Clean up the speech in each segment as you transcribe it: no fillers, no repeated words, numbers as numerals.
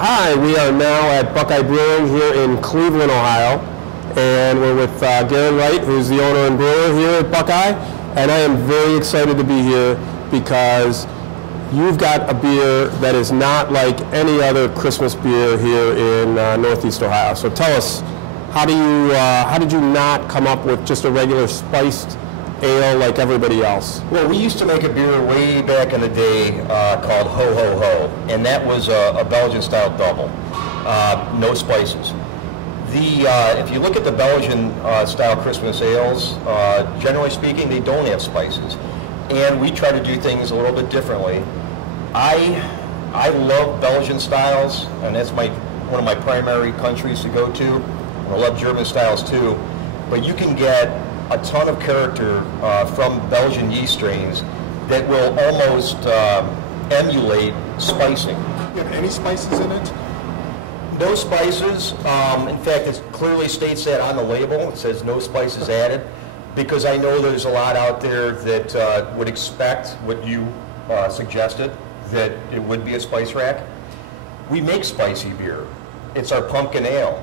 Hi, we are now at Buckeye Brewing here in Cleveland, Ohio, and we're with Garen Wright, who's the owner and brewer here at Buckeye, and I am very excited to be here because you've got a beer that is not like any other Christmas beer here in Northeast Ohio. So tell us, how did you not come up with just a regular spiced ale like everybody else? Well, we used to make a beer way back in the day called Ho Ho Ho, and that was a Belgian-style double, no spices. If you look at the Belgian-style Christmas ales, generally speaking, they don't have spices, and we try to do things a little bit differently. I love Belgian styles, and that's one of my primary countries to go to. And I love German styles too, but you can get a ton of character from Belgian yeast strains that will almost emulate spicing. You have any spices in it? No spices. In fact, it clearly states that on the label. It says no spices added, because I know there's a lot out there that would expect what you suggested, that it would be a spice rack. We make spicy beer. It's our pumpkin ale,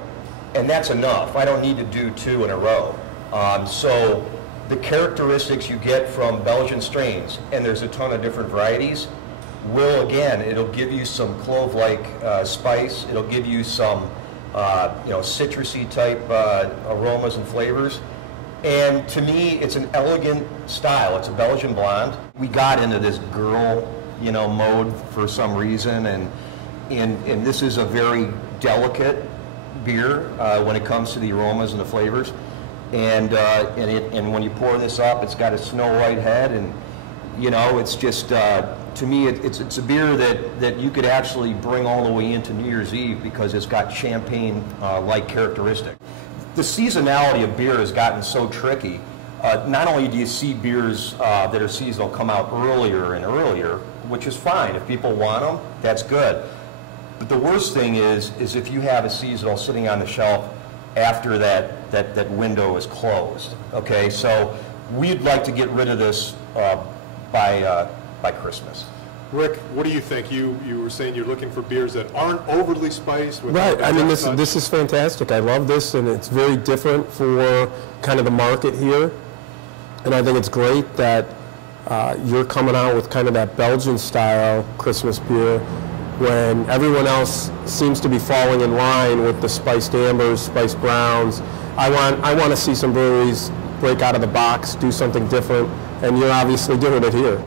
and that's enough. I don't need to do two in a row. So the characteristics you get from Belgian strains, and there's a ton of different varieties, it'll give you some clove-like spice. It'll give you some, citrusy type aromas and flavors. And to me, it's an elegant style. It's a Belgian blonde. We got into this girl, mode for some reason, and this is a very delicate beer when it comes to the aromas and the flavors. And when you pour this up, it's got a snow white head, and it's just to me it's a beer that you could actually bring all the way into New Year's Eve because it's got champagne like characteristic. The seasonality of beer has gotten so tricky. Not only do you see beers that are seasonal come out earlier and earlier, which is fine. If people want them, that's good. But the worst thing is if you have a seasonal sitting on the shelf after that window is closed. Okay, so we'd like to get rid of this by Christmas. Rick, what do you think? You were saying you're looking for beers that aren't overly spiced. Right. I mean, this is fantastic. I love this, and it's very different for kind of the market here. And I think it's great that you're coming out with kind of that Belgian-style Christmas beer when everyone else seems to be falling in line with the spiced ambers, spiced browns. I want to see some breweries break out of the box, do something different, and you're obviously doing it here.